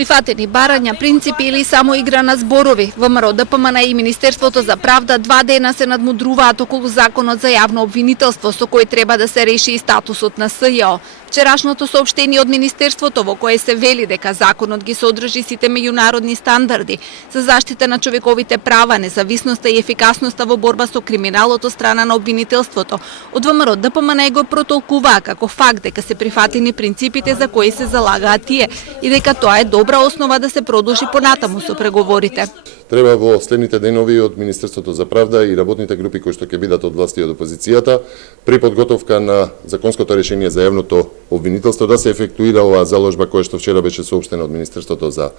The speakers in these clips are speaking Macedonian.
Прифатени барања, принципи или само игра на зборови, ВМРО, ДПМН и Министерството за правда 2 дена се надмудруваат околу законот за јавно обвинителство со кој треба да се реши и статусот на СЈО. Вчерашното соопштение од Министерството во кое се вели дека законот ги содржи сите меѓународни стандарди за заштита на човековите права, независноста и ефикасноста во борба со криминалот од страна на обвинителството, од ВМРО ДПМН го протолкуваа како факт дека се прифатени принципите за кои се залагаат тие и дека тоа е добра основа да се продолжи понатаму со преговорите. Треба во следните денови од Министерството за правда и работните групи кои што ќе бидат од власти и од опозицијата при подготовка на законското решение за јавното обвинителство да се ефектуира оваа заложба која што вчера беше соопштена од Министерството за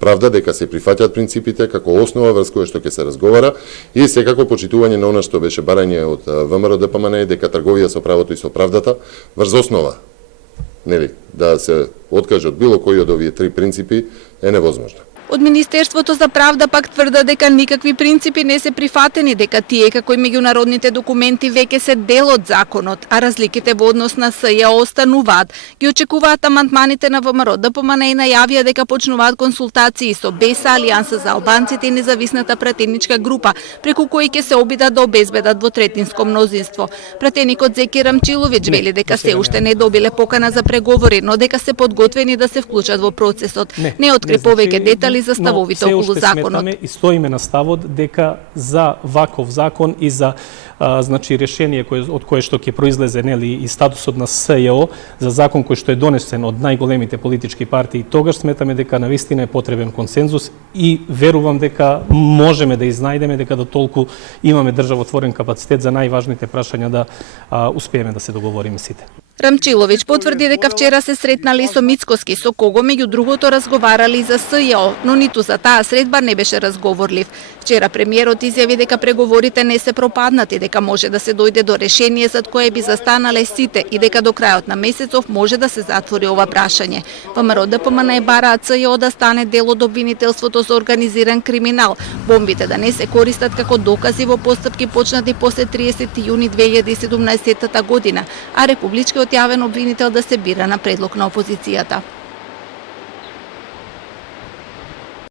правда дека се прифаќаат принципите како основа врз која што ќе се разговара и секако почитување на она што беше барање од ВМРО ДПМН дека трговија со правото и со правдата врз основа да се откаже од било кој од овие три принципи е невозможно. Од Министерството за правда пак тврда дека никакви принципи не се прифатени, дека тие како и меѓународните документи веќе се дел од законот, а разликите во однос на СЈО остануваат. Ги очекуваат амандманите на ВМРО ДПМН и најавија дека почнуваат консултации со БЕСА, Алијанса за албанците и независната пратеничка група, преку кои ќе се обидат да обезбедат двотретинско мнозинство. Пратеникот Зеки Рамчиловиќ вели дека се уште не добиле покана за преговори, но дека се подготвени да се вклучат во процесот. Не откри повеќе детали за ставовите околу законот. Сметаме и стоиме на ставот дека за ваков закон и за решение од кое што ќе произлезе и статусот на СЈО за закон кој што е донесен од најголемите политички партии, тогаш сметаме дека навистина е потребен консензус и верувам дека можеме да изнајдеме дека до толку имаме државотворен капацитет за најважните прашања да успееме да се договориме сите. Рамчиловиќ потврди дека вчера се сретнали со Мицкоски, со кого меѓу другото разговарали за СЈО, но ниту за таа средба не беше разговорлив. Вчера премиерот изјави дека преговорите не се пропаднати, дека може да се дојде до решение за кое би застанале сите и дека до крајот на месецов може да се затвори ова прашање. ВМРО ДПМН бараат СЈО да стане дел од обвинителството за организиран криминал, бомбите да не се користат како докази во постапки почнати после 30 јуни 2017 година, а републичкиот јавен обвинител да се бира на предлог на опозицијата.